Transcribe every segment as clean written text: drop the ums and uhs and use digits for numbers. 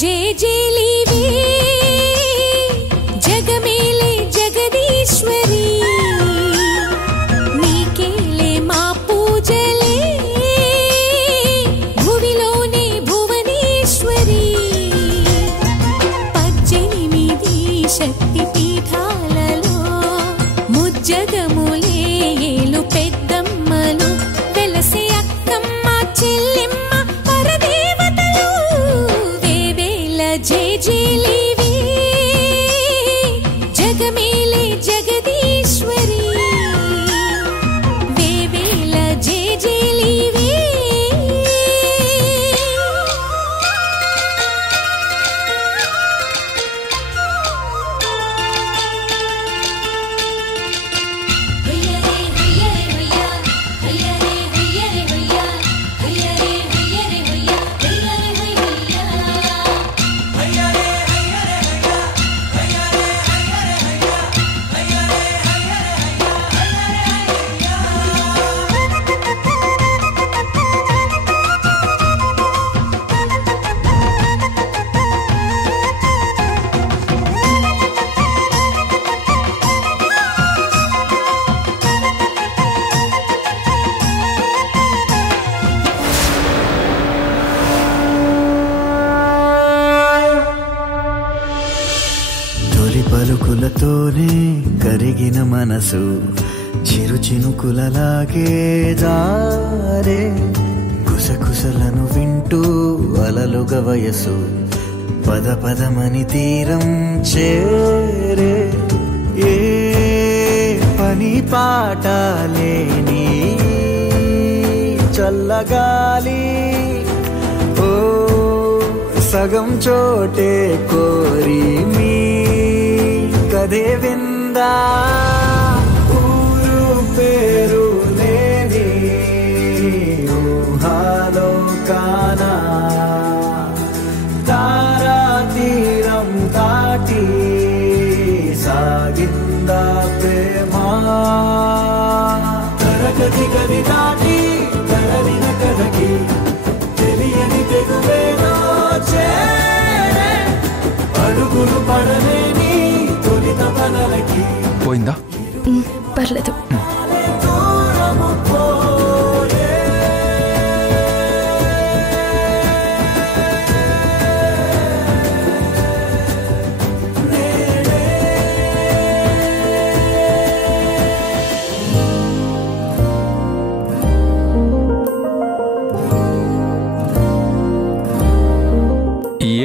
జేజేలివే జగమేలే జగదీశ్వరి నీకేలే మా పూజలే భువిలోనే భువనేశ్వరి 18 శక్తి పీఠాలలో ముజ్జగములే ఏలు పెద్దమ్మలు వెలసే అక్కమ్మ చెల్లెమ్మ జేజేలివే జగమేలే జగదీశ్వరి వేవేల జేజేలివే పలుకులతోనే కరిగిన మనసు చిరు చినుకులలాగే జారే కుసకుసలను వింటూ అలలుగా వయసు పద పదమని తీరం చేరే ఏ పని పాట లేని చల్లగాలి ఓ సగం చోటే కోరి మీ కదే విందా ఊరు పేరు లేని ఊహాలో కానా తారా తీరం దాటి సాగిందా ప్రేమ తరగతి గది దాటి తరలిన కథకి తెలియని తెగువేదో చేరే అడుగులు పడలేని తొలిత పనలకి పోయిందా? పర్లేదు.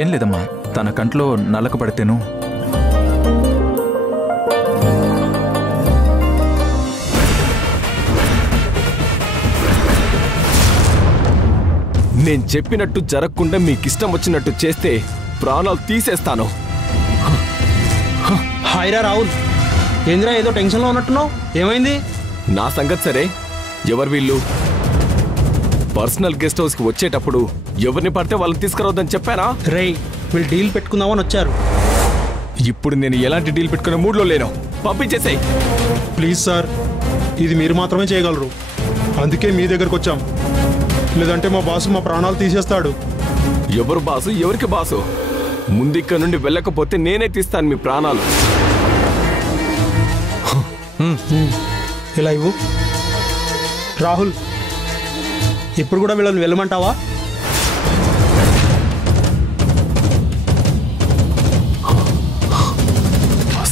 ఏం లేదమ్మా, తన కంట్లో నల్లక పడితేను. నేను చెప్పినట్టు జరగకుండా మీకిష్టం వచ్చినట్టు చేస్తే ప్రాణాలు తీసేస్తాను. హాయ్రా రాహుల్, ఏంద్రా ఏదో టెన్షన్లో ఉన్నట్టున్నావు, ఏమైంది? నా సంగతి సరే, ఎవరు వీళ్ళు? పర్సనల్ గెస్ట్ హౌస్కి వచ్చేటప్పుడు ఎవరిని పడితే వాళ్ళని తీసుకురావద్దని చెప్పానా? రేయ్, వీళ్ళు డీల్ పెట్టుకుందామని వచ్చారు. ఇప్పుడు నేను ఎలాంటి డీల్ పెట్టుకునే మూడ్లో లేను, పంపించేసాయి. ప్లీజ్ సార్, ఇది మీరు మాత్రమే చేయగలరు, అందుకే మీ దగ్గరకు వచ్చాం. లేదంటే మా బాసు మా ప్రాణాలు తీసేస్తాడు. ఎవరు బాసు? ఎవరికి బాసు? ముందిక్క నుండి వెళ్ళకపోతే నేనే తీస్తాను మీ ప్రాణాలు. ఇలా ఇవ్వు. రాహుల్, ఇప్పుడు కూడా వీళ్ళని వెళ్ళమంటావా?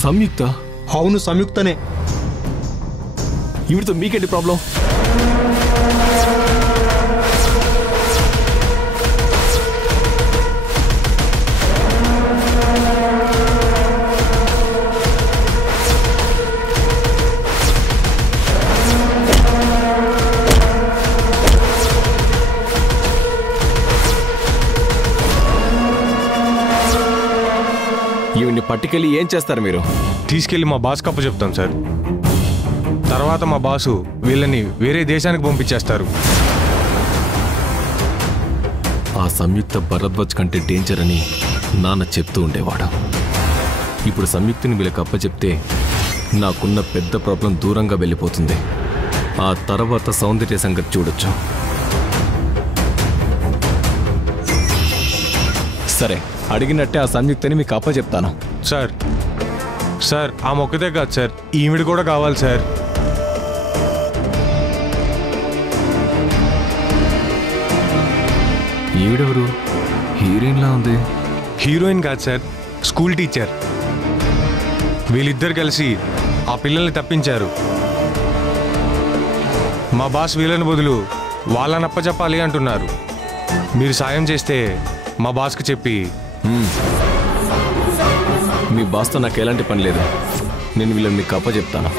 సంయుక్త? అవును, సంయుక్తనే. ఈవిడితో మీకేంటి ప్రాబ్లం? పట్టుకెళ్ళి ఏం చేస్తారు మీరు? తీసుకెళ్ళి మా బాస్ కప్పు చెప్తాం సార్. తర్వాత మా బాసు వీళ్ళని వేరే దేశానికి పంపించేస్తారు. ఆ సంయుక్త భరద్వాజ్ కంటే డేంజర్ అని నాన్న చెప్తూ ఉండేవాడు. ఇప్పుడు సంయుక్తిని వీళ్ళకి అప్పచెప్తే నాకున్న పెద్ద ప్రాబ్లం దూరంగా వెళ్ళిపోతుంది. ఆ తర్వాత సౌందర్య సంగతి చూడొచ్చు. సరే, అడిగినట్టే ఆ సంయుక్తని మీకు అప్పచెప్తాను. సార్ సార్ ఆ మొక్కదే కాదు సార్, ఈవిడ కూడా కావాలి సార్. ఈవిడెవరు? హీరోయిన్లా ఉంది. హీరోయిన్ కాదు సార్, స్కూల్ టీచర్. వీళ్ళిద్దరు కలిసి ఆ పిల్లల్ని తప్పించారు. మా బాస్ వీళ్ళని బదులు వాళ్ళని అప్పచెప్పాలి అంటున్నారు. మీరు సాయం చేస్తే మా బాస్కి చెప్పి. మీ బాస్తో నాకు ఎలాంటి పని లేదు. నేను వీళ్ళని మీకు అప్పచెప్తాను.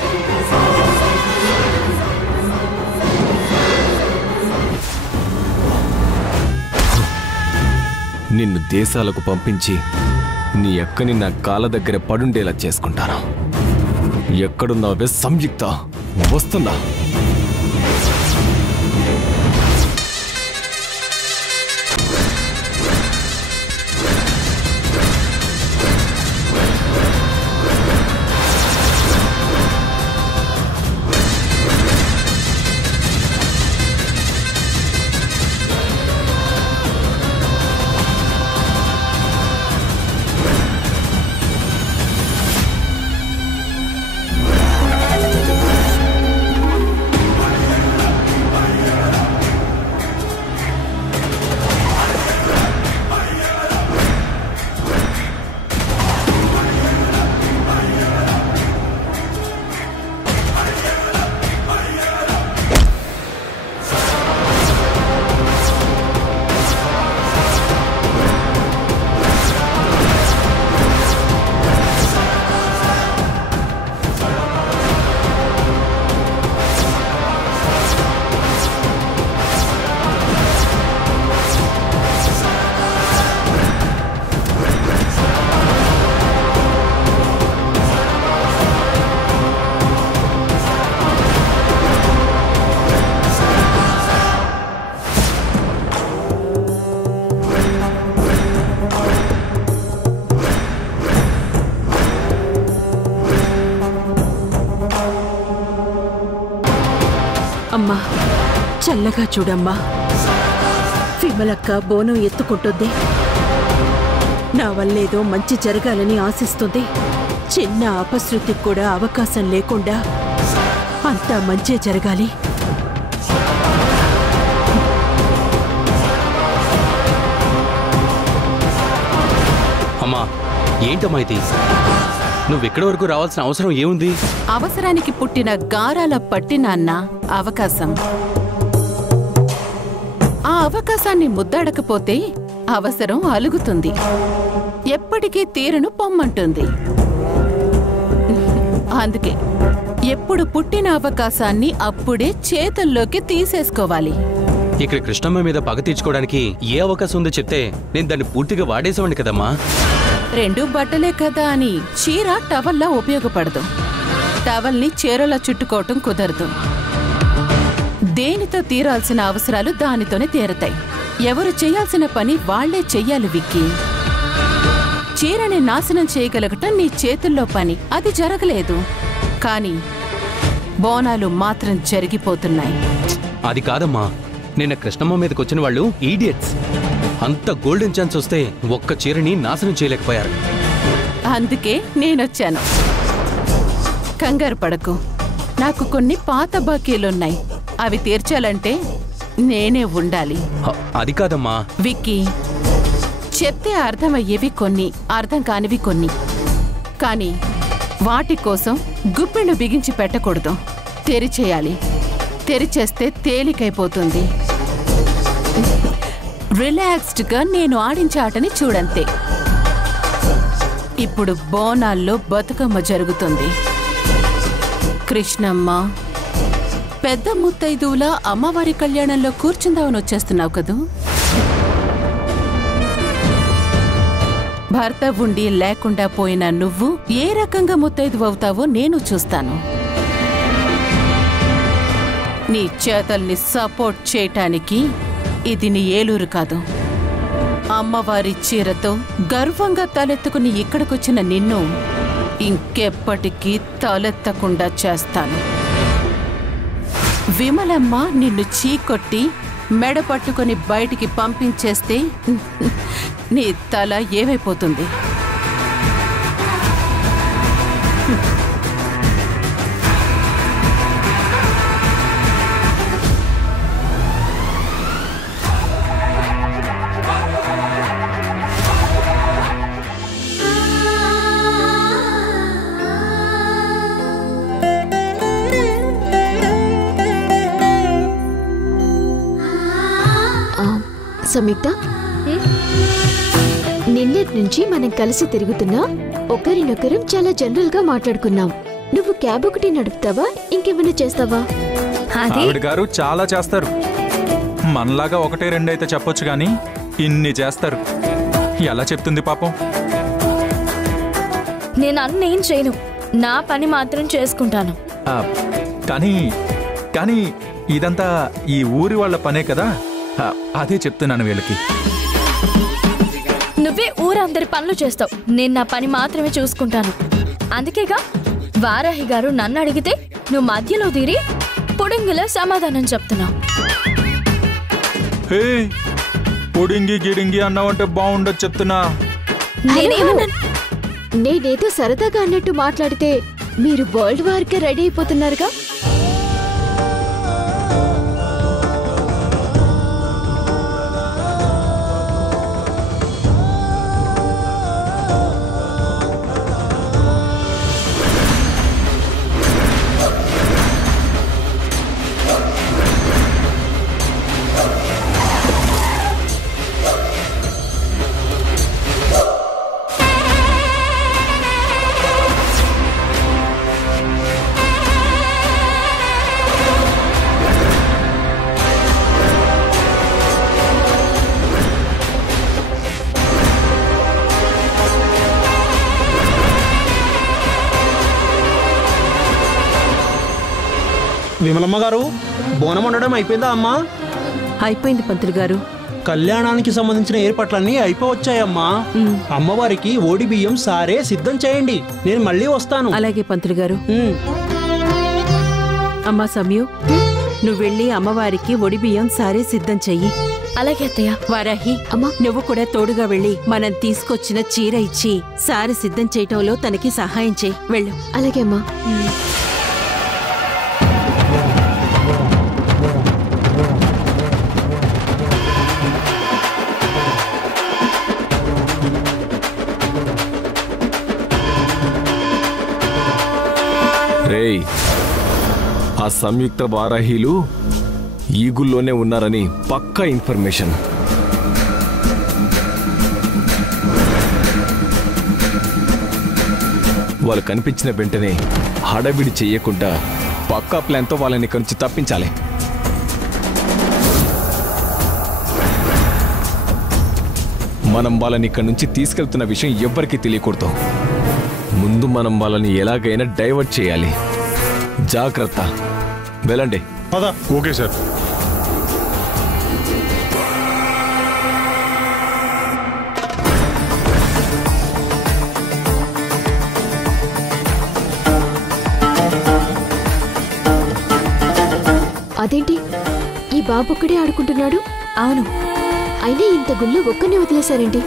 నిన్ను దేశాలకు పంపించి నీ అక్కని నా కాళ్ళ దగ్గర పడుండేలా చేసుకుంటాను. ఎక్కడున్నావే సంయుక్త? వస్తున్నా. అమ్మా, చల్లగా చూడమ్మా. విమలక్క బోనం ఎత్తుకుంటుంది. నా వల్లేదో మంచి జరగాలని ఆశిస్తుంది. చిన్న అపశృతికి కూడా అవకాశం లేకుండా అంతా మంచే జరగాలి. అమ్మా, ఏంటమ్మా ఇది? నువ్వెక్కడి వరకు రావాల్సిన అవసరం ఏముంది? అవసరానికి పుట్టిన గారాల పట్టినాన్న అవకాశం. ఆ అవకాశాన్ని ముద్దాడకపోతే అవసరం అలుగుతుంది, ఎప్పటికీ తీరును పొమ్మంటుంది. అందుకే ఎప్పుడు పుట్టిన అవకాశాన్ని అప్పుడే చేతుల్లోకి తీసేసుకోవాలి. ఇక్కడ కృష్ణమ్మ మీద పగ తీర్చుకోవడానికి ఏ అవకాశం ఉందో చెప్తే నేను దాన్ని పూర్తిగా వాడేసేవాడిని కదమ్మా. రెండు బట్టలే కదా అని చీర టవల్లా ఉపయోగపడదు. టవల్ని చీరలా చుట్టుకోవటం కుదరదు. దేనితో తీరాల్సిన అవసరాలు దానితోనే తీరతాయి. ఎవరు చేయాల్సిన పని వాళ్లే చెయ్యాలి విక్కీ. చీరని నాశనం చేయగలగటం నీ చేతుల్లో పని, అది జరగలేదు. కానీ బోనాలు మాత్రం జరిగిపోతున్నాయి. అది కాదమ్మా, నిన్న కృష్ణమ్మ మీదకి వచ్చిన వాళ్ళు ఈడియట్స్. అంత గోల్డెన్ ఛాన్స్ వస్తే ఒక్క చీరని నాశనం చేయలేకపోయారు. అందుకే నేనొచ్చాను. కంగారు పడకు, నాకు కొన్ని పాత బాకీలున్నాయి. అవి తీర్చాలంటే నేనే ఉండాలి. అది కాదమ్మా విక్కీ, చెప్తే అర్థమయ్యేవి కొన్ని, అర్థం కానివి కొన్ని. కానీ వాటి కోసం గుప్పెళ్ళు బిగించి పెట్టకూడదు. తెరిచేయాలి. తెరిచేస్తే తేలికైపోతుంది. రిలాక్స్డ్గా నేను ఆడించే ఆటని చూడంతే. ఇప్పుడు బోనాల్లో బతుకమ్మ జరుగుతుంది. కృష్ణమ్మ పెద్ద ముత్తైదువులా అమ్మవారి కళ్యాణంలో కూర్చుందామని వచ్చేస్తున్నావు కదూ. భర్త ఉండి లేకుండా పోయిన నువ్వు ఏ రకంగా ముత్తైదువవుతావో నేను చూస్తాను. నీ చేతల్ని సపోర్ట్ చేయటానికి ఇది నీ ఏలూరు కాదు. అమ్మవారి చీరతో గర్వంగా తలెత్తుకుని ఇక్కడికొచ్చిన నిన్ను ఇంకెప్పటికీ తలెత్తకుండా చేస్తాను. విమలమ్మ నిన్ను చీకొట్టి మెడ పట్టుకొని బయటికి పంపించేస్తే నీ తల ఏమైపోతుంది? సంయుక్త, నిన్నటి నుంచి మనం కలిసి తిరుగుతున్నా ఒకరినొకరం చాలా జనరల్ గా మాట్లాడుకున్నాం. నువ్వు క్యాబ్ ఒకటి నడుపుతావా, ఇంకేమైనా చేస్తావా? ఆవిడ గారు చాలా చేస్తారు. మనలాగా ఒకటే రెండైతే చెప్పొచ్చు కానీ ఇన్ని చేస్తారు. ఎలా చెప్తుంది పాపం? నేను అన్నేం చేయను, నా పని మాత్రం చేసుకుంటాను. కానీ కానీ ఇదంతా ఈ ఊరి వాళ్ళ పనే కదా, అదే చెప్తున్నాను వీళ్ళకి. నువ్వే ఊరందరి పనులు చేస్తావు, నేను నా పని మాత్రమే చూసుకుంటాను. అందుకేగా వారాహి గారు నన్ను అడిగితే నువ్వు మధ్యలో తీరి పొడింగిలో సమాధానం చెప్తున్నావు. పొడింగి గిడింగి అన్నావంటే బాగుండదు చెప్తున్నా. నేనేదో సరదాగా అన్నట్టు మాట్లాడితే మీరు వరల్డ్ వార్ కి రెడీ అయిపోతున్నారుగా. విమలమ్మ గారు, బోనం వండడం అయిపోయిందా అమ్మా? అయిపోయింది పంతులు గారు. కళ్యాణానికి సంబంధించిన ఏర్పాట్లన్నీ అయిపోవచ్చాయమ్మా. అమ్మవారికి ఓడి బియ్యం సారే సిద్ధం చేయండి, నేను మళ్ళీ వస్తాను. అలాగే పంతులు గారు. అమ్మా సమయు, నువ్వు వెళ్ళి అమ్మవారికి ఒడి బియ్యం సారే సిద్ధం చెయ్యి. అలాగే అత్తయ్య. వారాహి, నువ్వు కూడా తోడుగా వెళ్ళి మనం తీసుకొచ్చిన చీర ఇచ్చి సారి సిద్ధం చేయటంలో తనకి సహాయం చేయి. వెళ్ళు. అలాగే అమ్మా. రేయ్, ఆ సంయుక్త వారాహీలు ఈగుల్లోనే ఉన్నారని పక్కా ఇన్ఫర్మేషన్. వాళ్ళు కనిపించిన వెంటనే హడావిడి చెయ్యకుండా పక్కా ప్లాన్తో వాళ్ళని ఇక్కడి నుంచి తప్పించాలి. మనం వాళ్ళని ఇక్కడి నుంచి తీసుకెళ్తున్న విషయం ఎవ్వరికీ తెలియకూడదు. ముందు మనం వాళ్ళని ఎలాగైనా డైవర్ట్ చేయాలి. జాగ్రత్త. వెళ్ళండి. Okay sir. అదేంటి, ఈ బాబు ఒక్కడే ఆడుకుంటున్నాడు? అవును. అయినా ఇంత గుళ్ళు ఒక్కనే వదిలేశారేంటి?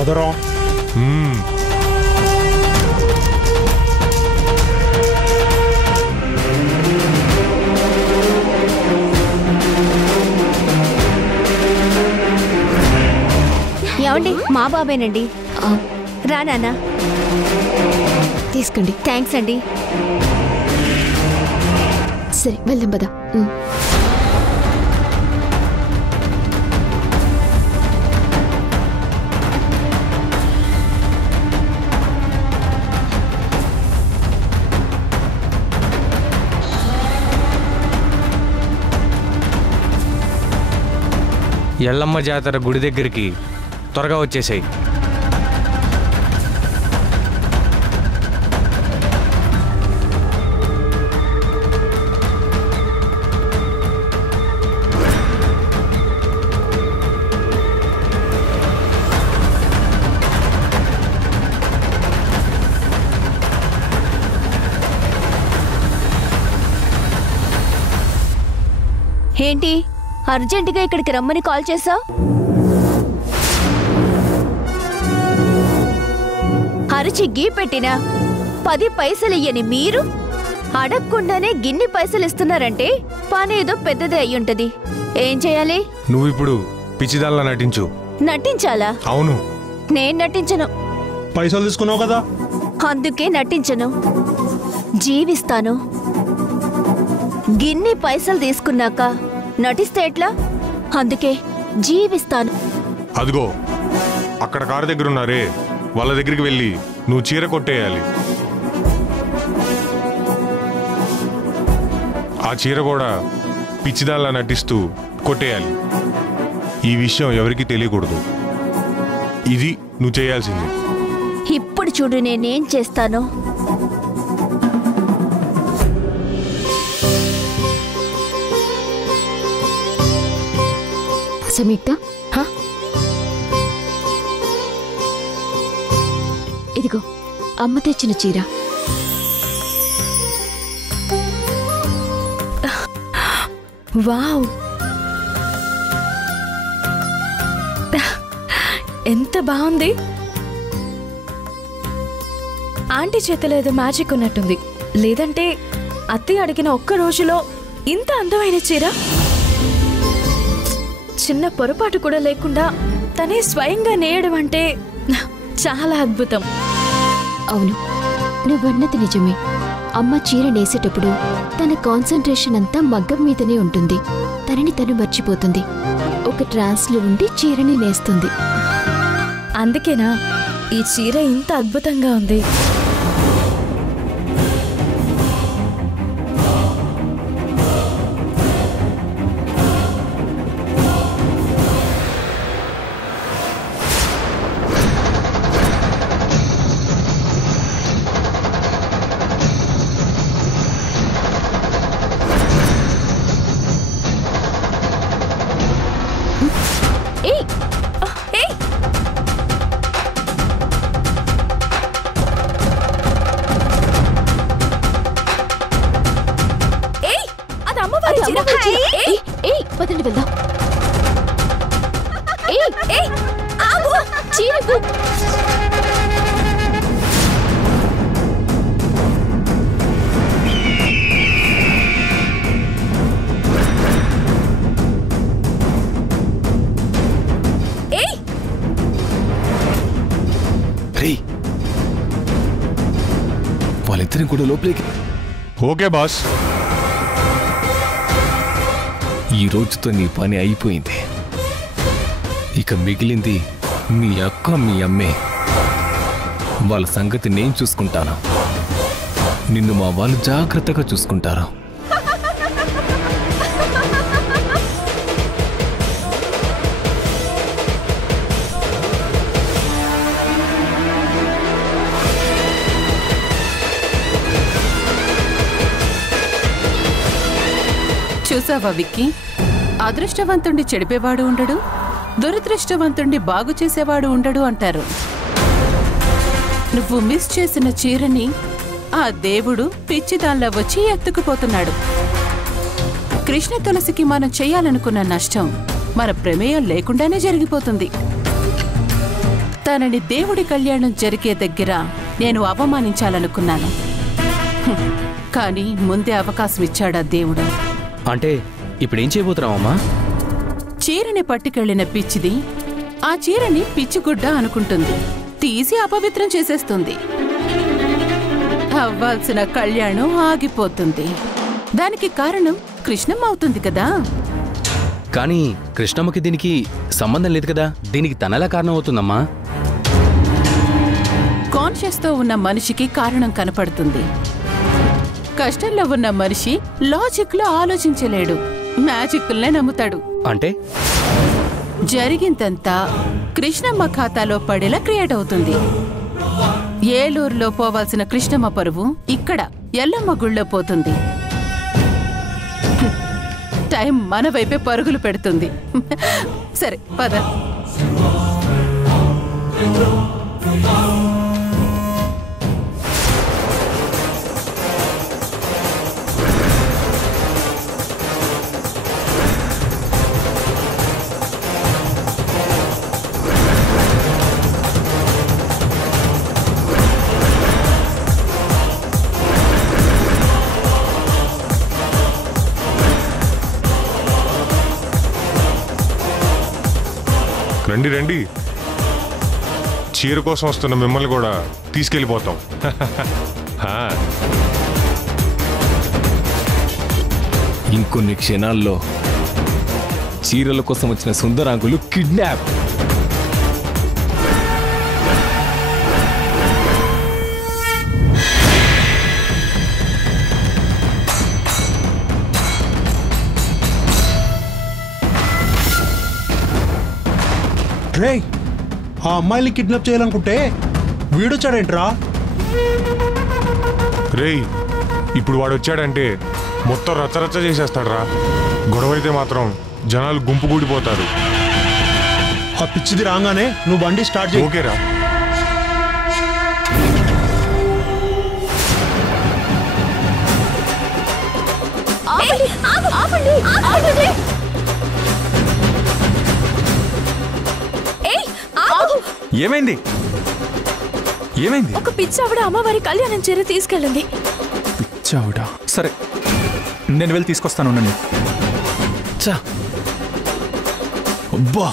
అదరా ఏమండి మా బాబేనండి. రా నాన్న. తీసుకోండి. థ్యాంక్స్ అండి. సరే వెళ్దాం పద. ఎల్లమ్మ జాతర గుడి దగ్గరికి త్వరగా వచ్చేసాయి. ఏంటి అర్జెంటుగా ఇక్కడికి రమ్మని కాల్ చేసావు? అరిచి గీ పెట్టినా 10 పైసలు ఇయ్యని మీరు అడగకుండానే గిన్ని పైసలు ఇస్తున్నారంటే పనేదో పెద్దదే అయ్యుంటది. ఏం చేయాలి? నువ్వు ఇప్పుడు పిచ్చిదాల్లా నటించు. నటించాలా? అవును. నేను నటించను. పైసలు తీసుకున్నావు కదా, అందుకే నటించను, జీవిస్తాను. గిన్ని పైసలు తీసుకున్నాక నటిస్తే ఎట్లా? అందుకే జీవిస్తాను. అదిగో అక్కడ కారు దగ్గర ఉన్నారే, వాళ్ళ దగ్గరికి వెళ్ళి నువ్వు చీర కొట్టేయాలి. ఆ చీర కూడా పిచ్చిదాల్లా నటిస్తూ కొట్టేయాలి. ఈ విషయం ఎవరికీ తెలియకూడదు. ఇది నువ్వు చేయాల్సింది. ఇప్పుడు చూడు నేనేం చేస్తాను. సంయుక్త, ఇదిగో అమ్మ తెచ్చిన చీర. వావ్, ఎంత బాగుంది. ఆంటీ చేతిలో ఏదో మ్యాజిక్ ఉన్నట్టుంది. లేదంటే అత్తయ్య అడిగిన ఒక్క రోజులో ఇంత అందమైన చీర? చిన్న పొరపాటు కూడా లేకుండా తనే స్వయంగా నేయడం అంటే చాలా అద్భుతం. అవును, నువ్వన్నది నిజమే. అమ్మ చీర నేసేటప్పుడు తన కాన్సంట్రేషన్ అంతా మగ్గం మీదనే ఉంటుంది. తనని తను మర్చిపోతుంది. ఒక ట్రాన్స్లో ఉండి చీరని నేస్తుంది. అందుకేనా ఈ చీర ఇంత అద్భుతంగా ఉంది? పదండి వెళ్దాం. వాళ్ళిద్దరిని కూడా లోపలికి. Okay boss. ఈ రోజుతో నీ పని అయిపోయింది. ఇక మిగిలింది మీ అక్క మీ అమ్మే. వాళ్ళ సంగతి నేను చూసుకుంటాను. నిన్ను మా వాళ్ళు జాగ్రత్తగా చూసుకుంటారు. చూసావా విక్కీ, అదృష్టవంతుణ్ణి చెడిపేవాడు ఉండడు, దురదృష్టవంతుణ్ణి బాగు చేసేవాడు ఉండడు అంటారు. నువ్వు మిస్ చేసిన చీరని ఆ దేవుడు పిచ్చిదాన్లా వచ్చి ఎత్తుకుపోతున్నాడు. కృష్ణ తులసికి మనం చెయ్యాలనుకున్న నష్టం మన ప్రమేయం లేకుండానే జరిగిపోతుంది. తనని దేవుడి కళ్యాణం జరిగే దగ్గర నేను అవమానించాలనుకున్నాను. కానీ ముందే అవకాశం ఇచ్చాడా దేవుడు. అంటే ఇప్పుడేం చేయబోతున్నావమ్మా? చీరని పట్టుకెళ్లిన పిచ్చిది ఆ చీరని పిచ్చిగుడ్డ అనుకుంటుంది, తీసి అపవిత్రం చేసేస్తుంది. అవ్వాల్సిన కళ్యాణం ఆగిపోతుంది. దానికి కారణం కృష్ణమ్మ అవుతుంది కదా. కానీ కృష్ణమ్మకి దీనికి సంబంధం లేదు కదా, దీనికి తనలా కారణం అవుతుందమ్మా. కాన్షియస్ తో ఉన్న మనిషికి కారణం కనపడుతుంది. కష్టంలో ఉన్న మనిషి లాజిక్ లో ఆలోచించలేడు, మ్యాజిక్లనే నమ్ముతాడు. అంటే జరిగిందంతా కృష్ణమ్మ ఖాతాలో పడేలా క్రియేట్ అవుతుంది. ఏలూరులో పోవాల్సిన కృష్ణమ్మ పరువు ఇక్కడ ఎల్లమ్మ గుళ్ళో పోతుంది. టైం మన వైపే పరుగులు పెడుతుంది. సరే పద. రండి రండి, చీర కోసం వస్తున్న మిమ్మల్ని కూడా తీసుకెళ్ళిపోతాం. ఇంకొన్ని క్షణాల్లో చీరల కోసం వచ్చిన సుందరాంగులు కిడ్నాప్. రే, ఆ అమ్మాయిని కిడ్నాప్ చేయాలనుకుంటే వీడొచ్చాడేంట్రా? రేయ్, ఇప్పుడు వాడు వచ్చాడంటే మొత్తం రచ్చరచ్చ చేసేస్తాడ్రా. గొడవైతే మాత్రం జనాలు గుంపు కూడిపోతారు. ఆ పిచ్చిది రాగానే నువ్వు బండి స్టార్ట్ చేయి. ఓకేరా. ఏమైంది? ఏమైంది? ఒక పిచ్చావిడ అమ్మవారి కళ్యాణం చీర తీసుకెళ్ళింది. పిచ్చావిడ? సరే, నేను వెళ్ళి తీసుకొస్తాను. నన్ను అబ్బా,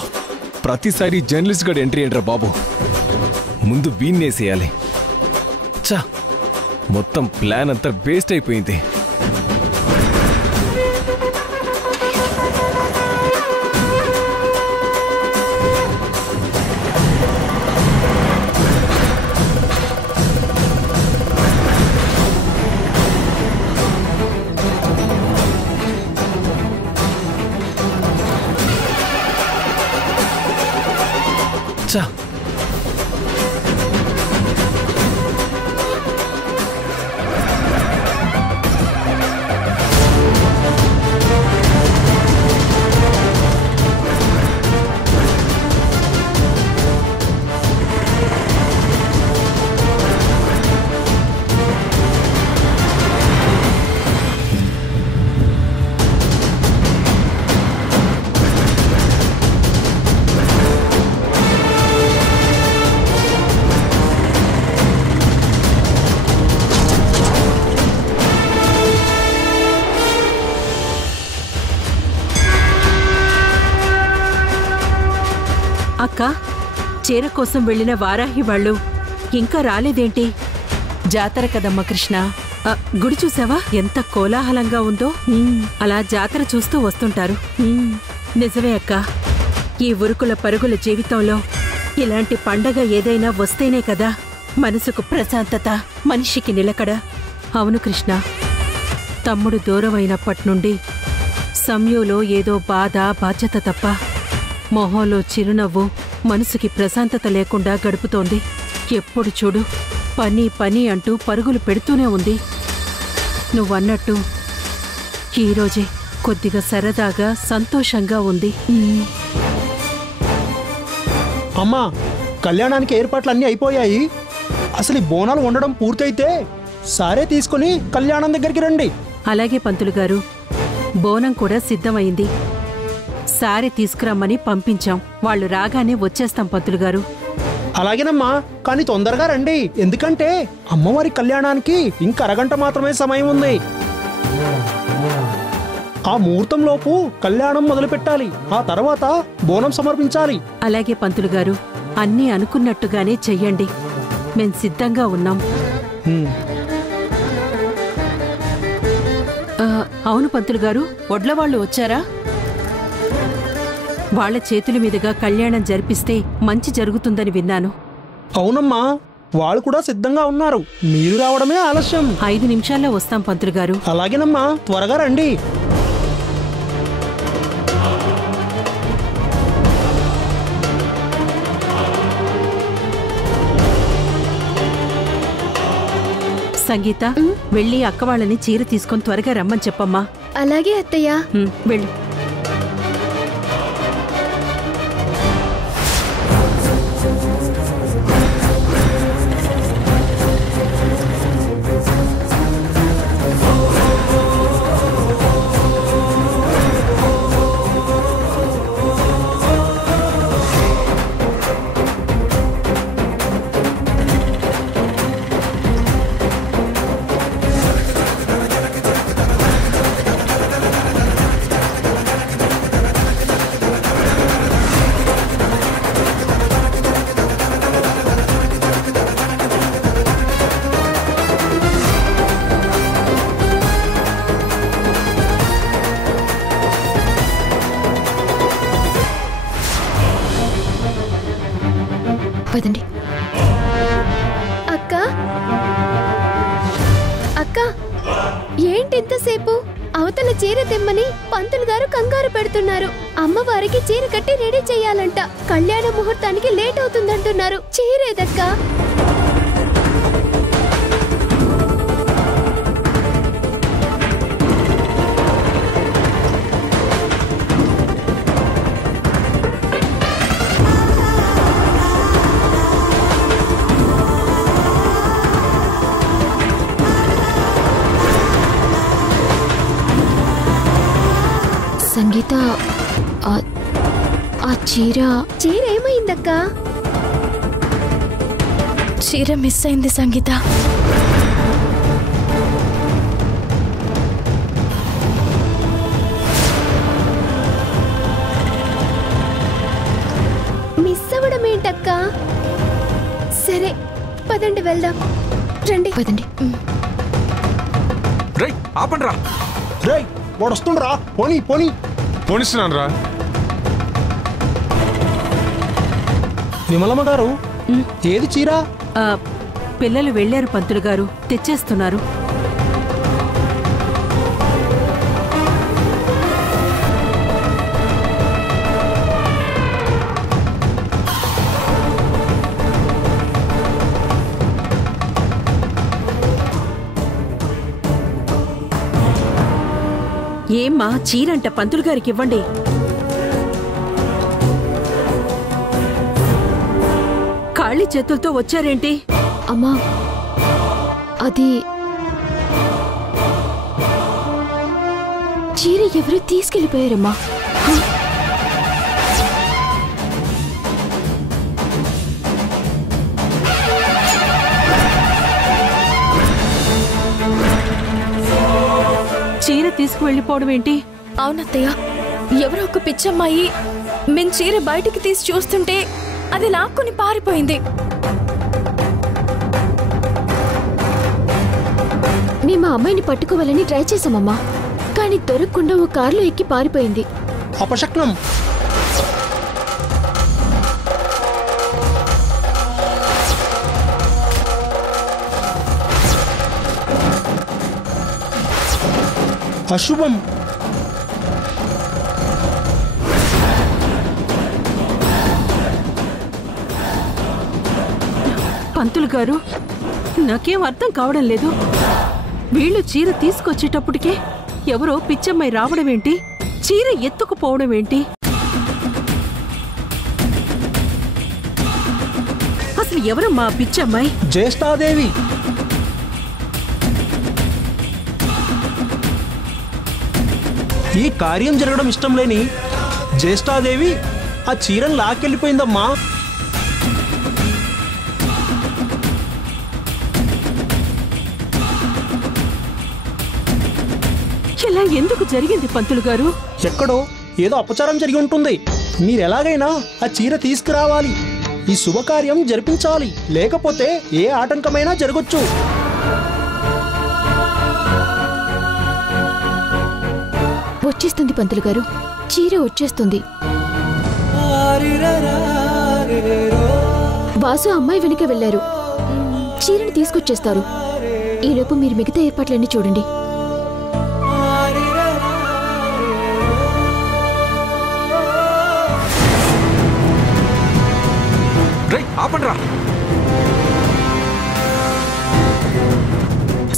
ప్రతిసారి జర్నలిస్ట్ గడు ఎంట్రీ ఏంట్రా బాబు. ముందు వీన్నేసేయాలి. చా, మొత్తం ప్లాన్ అంతా వేస్ట్ అయిపోయింది. చా, అక్క, చీర కోసం వెళ్లిన వారాహి వాళ్ళు ఇంకా రాలేదేంటి? జాతర కదమ్మా కృష్ణ. గుడి చూసావా ఎంత కోలాహలంగా ఉందో? అలా జాతర చూస్తూ వస్తుంటారు. నిజమే అక్క, ఈ ఉరుకుల పరుగుల జీవితంలో ఇలాంటి పండగ ఏదైనా వస్తేనే కదా మనసుకు ప్రశాంతత, మనిషికి నిలకడ. అవును కృష్ణ, తమ్ముడు దూరమైనప్పటి నుండి సంయూలో ఏదో బాధ, బాధ్యత తప్ప మొహంలో చిరునవ్వు, మనసుకి ప్రశాంతత లేకుండా గడుపుతోంది. ఎప్పుడు చూడు పని పని అంటూ పరుగులు పెడుతూనే ఉంది. నువ్వన్నట్టు ఈరోజే కొద్దిగా సరదాగా, సంతోషంగా ఉంది. అమ్మా, కళ్యాణానికి ఏర్పాట్లు అన్నీ అయిపోయాయి. అసలు ఈ బోనాలు ఉండడం పూర్తయితే సారే తీసుకుని కళ్యాణం దగ్గరికి రండి. అలాగే పంతులు గారు, బోనం కూడా సిద్ధమైంది. సారీ తీసుకురమ్మని పంపించాం. వాళ్ళు రాగానే వచ్చేస్తాం పంతులు గారు. అలాగేనమ్మా, కానీ తొందరగా రండి. ఎందుకంటే అమ్మవారి కళ్యాణానికి ఇంక అరగంట మాత్రమే సమయం ఉంది. ఆ ముహూర్తంలోపు కళ్యాణం మొదలు పెట్టాలి. ఆ తర్వాత బోనం సమర్పించాలి. అలాగే పంతులు గారు, అన్నీ అనుకున్నట్టుగానే చెయ్యండి. మేం సిద్ధంగా ఉన్నాం. అవును పంతులు గారు, వడ్లవాళ్ళు వచ్చారా? వాళ్ళ చేతుల మీదుగా కళ్యాణం జరిపిస్తే మంచి జరుగుతుందని విన్నాను. అవునమ్మా, వాళ్ళు కూడా సిద్ధంగా ఉన్నారు. మీరు రావడమే ఆలస్యం. 5 నిమిషాల్లో వస్తాం పంతులు గారు. అలాగేనమ్మా, త్వరగా రండి. సంగీత, వెళ్ళి అక్క వాళ్ళని చీర తీసుకొని త్వరగా రమ్మని చెప్పమ్మా. అలాగే అత్తయ్య. వెళ్ళు. పదండి. అక్క అక్క, ఏంటింతసేపు? అవతల చీర తెమ్మని పంతులు గారు కంగారు పెడుతున్నారు. అమ్మవారికి చీర కట్టి రెడీ చెయ్యాలంట. కళ్యాణ ముహూర్తానికి లేట్ అవుతుందంటున్నారు. చీరేదక్కా? సంగీత, ఆ చీర ఏమైందక్క? చీర మిస్ అయింది సంగీత. మిస్ అవ్వడం ఏంటక్క? సరే పదండి, వెళ్దాం. రండి. పదండి. రేయ్, ఆపండి రా. రేయ్, వాడు వస్తుండ్రా. పోనీ పోనీ. పోనిస్తున్నాను రా. విమలమ్మ గారు, ఏది చీర? పిల్లలు వెళ్ళారు పంతులు గారు, తెచ్చేస్తున్నారు. ఏమ్మా, చీరంట పంతులు గారికి ఇవ్వండి. ఖాళీ చేతులతో వచ్చారేంటి? అమ్మా, అది చీర ఎవరు తీసుకెళ్ళిపోయారమ్మా. చీర తీసుకువెళ్ళిపోవడం ఏంటి? అవునత్తయ్య, ఎవరో ఒక పిచ్చమ్మాయి మేము చీర బయటికి తీసి చూస్తుంటే అది లాక్కుని పారిపోయింది. మేము ఆ అమ్మాయిని పట్టుకోవాలని ట్రై చేశామమ్మా, కానీ దొరకకుండా ఓ కారులో ఎక్కి పారిపోయింది. అపశక్నం. అశుభం. పంతులు గారు, నాకేం అర్థం కావడం లేదు. వీళ్ళు చీర తీసుకొచ్చేటప్పటికే ఎవరో పిచ్చమ్మాయి రావడం ఏంటి? చీర ఎత్తుకుపోవడం ఏంటి? అసలు ఎవరమ్మా పిచ్చమ్మాయి? జ్యేష్ఠాదేవి. ఈ కార్యం జరగడం ఇష్టం లేని జ్యేష్ఠాదేవి ఆ చీరను లాక్కెళ్ళిపోయిందమ్మా. అలా ఎందుకు జరిగింది పంతులు గారు? ఎక్కడో ఏదో అపచారం జరిగి ఉంటుంది. మీరెలాగైనా ఆ చీర తీసుకురావాలి. ఈ శుభకార్యం జరిపించాలి. లేకపోతే ఏ ఆటంకమైనా జరగొచ్చు. వచ్చేస్తుంది పంతులు గారు, చీర వచ్చేస్తుంది. వాసు అమ్మాయి వెనుక వెళ్లారు. చీరని తీసుకొచ్చేస్తారు. ఈలోపు మీరు మిగతా ఏర్పాట్లన్నీ చూడండి.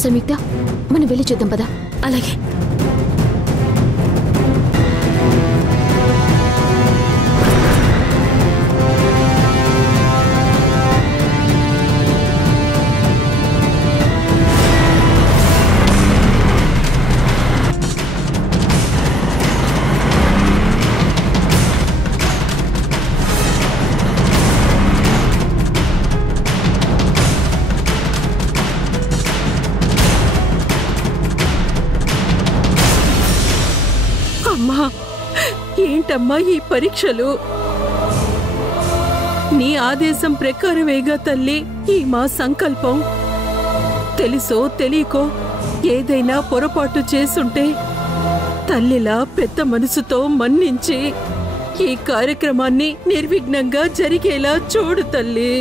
సంయుక్త, మనం వెళ్ళి చూద్దాం పదా. అలాగే. ఏంటమ్మా ఈ పరీక్షలు? నీ ఆదేశం ప్రకారమేగా తల్లి ఈ మా సంకల్పం. తెలుసో తెలియకో ఏదైనా పొరపాటు చేసుంటే తల్లిలా పెద్ద మనసుతో మన్నించి ఈ కార్యక్రమాన్ని నిర్విఘ్నంగా జరిగేలా చూడు తల్లి.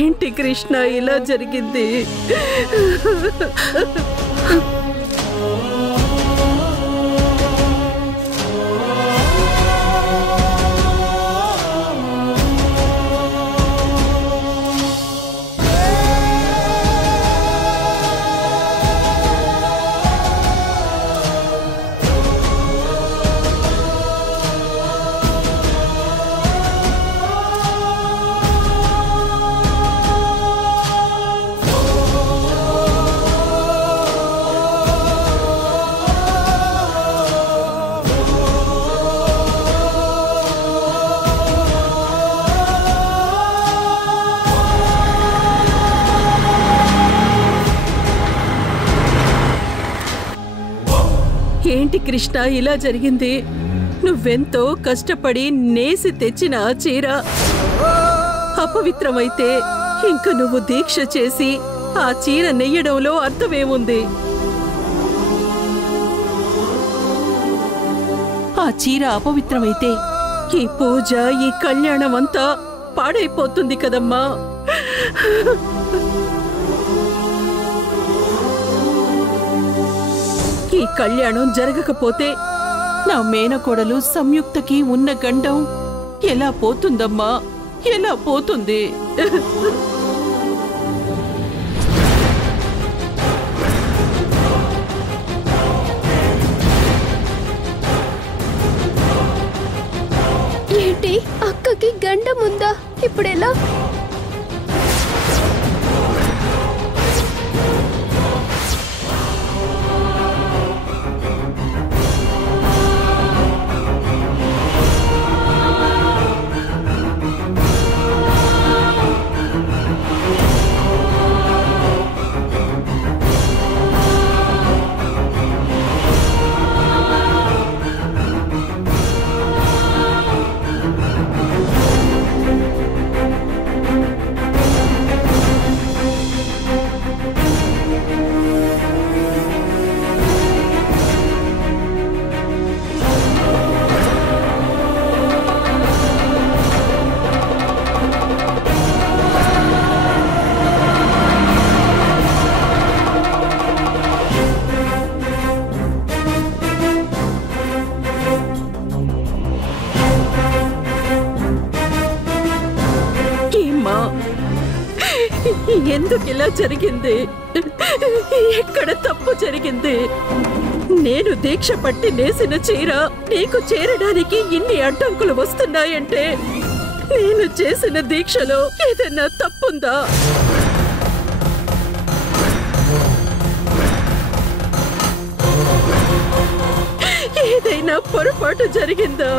ఏంటి కృష్ణ ఇలా జరిగింది? ఏంటి కృష్ణ ఇలా జరిగింది? నువ్వెంతో కష్టపడి నేసి తెచ్చిన ఆ చీర అపవిత్రమైతే ఇంక నువ్వు దీక్ష చేసి ఆ చీర నెయ్యడంలో అర్థమేముంది? ఆ చీర అపవిత్రమైతే ఈ పూజ, ఈ కళ్యాణం అంతా పాడైపోతుంది కదమ్మా. ఈ కళ్యాణం జరగకపోతే నా మేనకోడలు సంయుక్తకి ఉన్న గండం ఎలా పోతుందమ్మా? ఎలా పోతుంది? ఏంటి, అక్కకి గండం ఉందా? ఇప్పుడెలా? ఎందుకిలా జరిగింది? ఎక్కడ తప్పు జరిగింది? నేను దీక్ష పట్టి నేసిన చీర నీకు చేరడానికి ఇన్ని అడ్డంకులు వస్తున్నాయంటే నేను చేసిన దీక్షలో ఏదైనా తప్పుందా? ఏదైనా పొరపాటు జరిగిందా?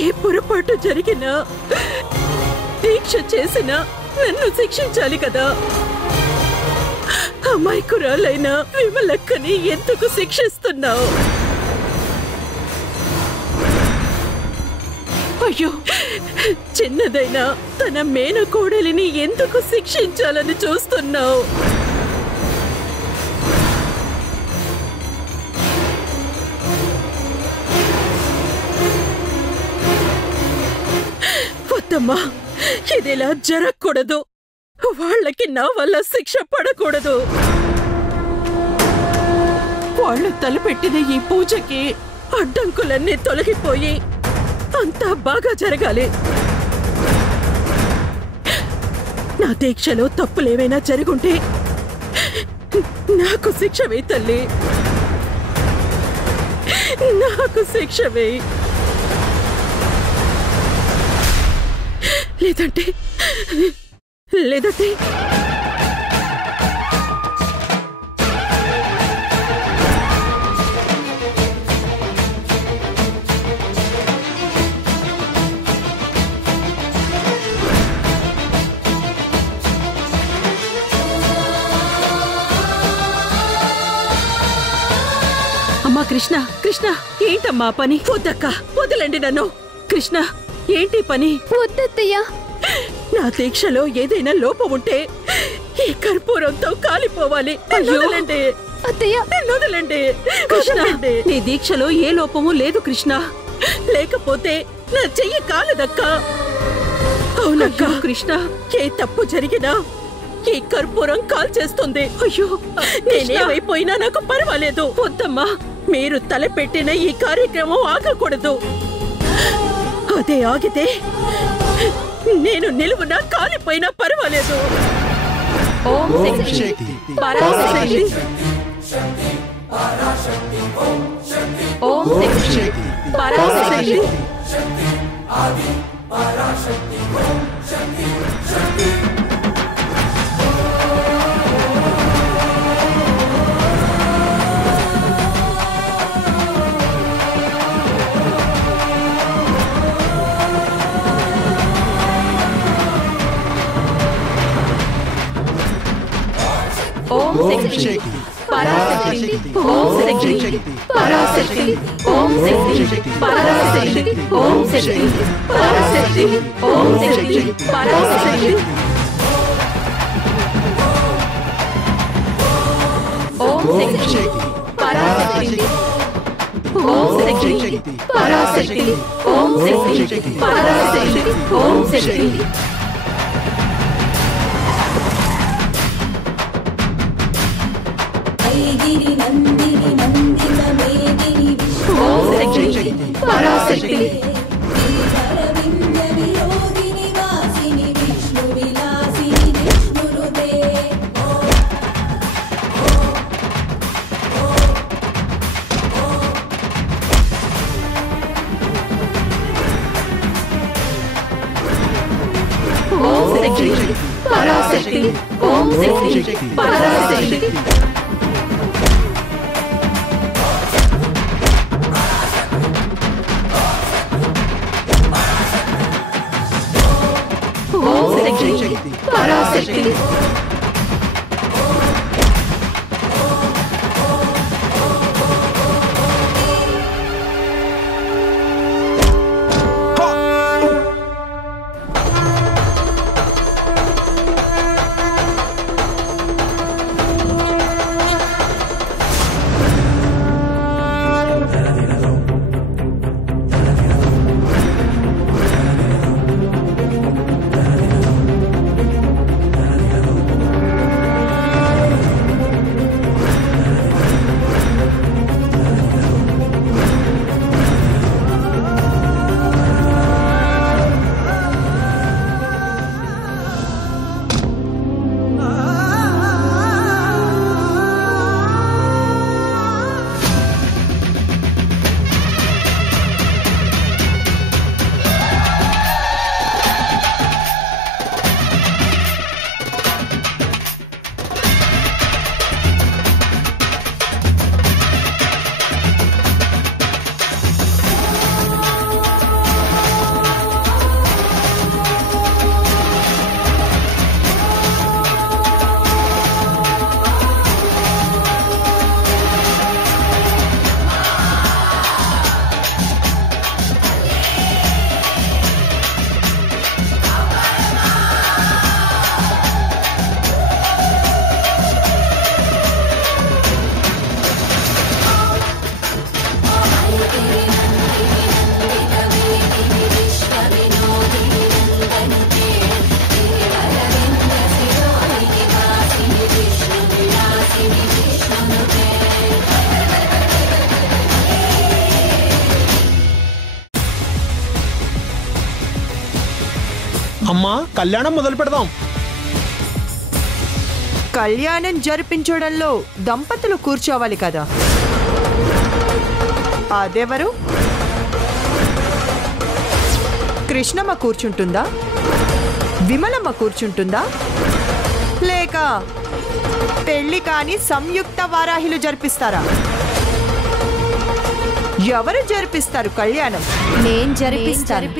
ఏ పొరపాటు జరిగినా దీక్ష చేసినా నన్ను శిక్షించాలి కదా. అమాయకురాలైన విమలక్కని ఎందుకు శిక్షిస్తున్నావు? అయ్యో, చిన్నదైనా తన మేనకోడలిని ఎందుకు శిక్షించాలని చూస్తున్నావు? వద్దమ్మా, ఇదిలా జరగకూడదు. వాళ్ళకి నా వల్ల శిక్ష పడకూడదు. వాళ్ళు తలపెట్టిన ఈ పూజకి అడ్డంకులన్నీ తొలగిపోయి అంతా బాగా జరగాలి. నా దీక్షలో తప్పులేమైనా జరుగుంటే నాకు శిక్ష వేయి తల్లి, నాకు శిక్ష వేయి. లేదంటే అమ్మా కృష్ణ, కృష్ణ ఏంటమ్మా పని? వద్దక్క, వదలండి నన్ను. కృష్ణ ఏంటి పని? వద్దత్తయ్యా, నా దీక్షలో ఏదైనా లోపం ఉంటే ఈ కర్పూరంతో కాలిపోవాలి. వదలండి అత్తయ్య, వదలండి. కృష్ణ, నీ దీక్షలో ఏ లోపము లేదు కృష్ణ. లేకపోతే నా చెయ్యి కాలదక్క. అవునక్క కృష్ణ, ఏ తప్పు జరిగినా ఈ కర్పూరం కాల్చేస్తుంది. అయ్యో, నేనేమైపోయినా నాకు పర్వాలేదు. వద్దమ్మా, మీరు తలపెట్టిన ఈ కార్యక్రమం ఆగకూడదు. అదే ఆగితే నేను నిలువున కాలిపోయినా పర్వాలేదు. ఓం శక్తి పరాశక్తి, ఓం శక్తి పరాశక్తి. ఓం శక్తి పరాశక్తి, ఓం శక్తి పరాశక్తి, ఓం శక్తి పరాశక్తి, ఓం శక్తి పరాశక్తి, ఓం శక్తి పరాశక్తి, ఓం శక్తి పరాశక్తి, ఓం శక్తి పరాశక్తి, ఓం శక్తి పరాశక్తి, ఓం శక్తి. నందిని నందిన మేదిని ఓం శక్తి పరాశక్తి, వింధ్య విరోధిని వాసిని విష్ణు విలాసిని విష్ణురుదే. ఓం శక్తి పరాశక్తి, ఓం శక్తి పరాశక్తి. ఓం శక్తి పరాశక్తి, అమ్మా కళ్యాణం మొదలు పెడదాం. కళ్యాణం జరిపించడంలో దంపతులు కూర్చోవాలి కదా, అదెవరు? కృష్ణమ్మ కూర్చుంటుందా, విమలమ్మ కూర్చుంటుందా, లేక పెళ్లి కాని సంయుక్త వారాహిలు జరిపిస్తారా? ఎవరు జరిపిస్తారు కళ్యాణం? నేను జరిపిస్తాను.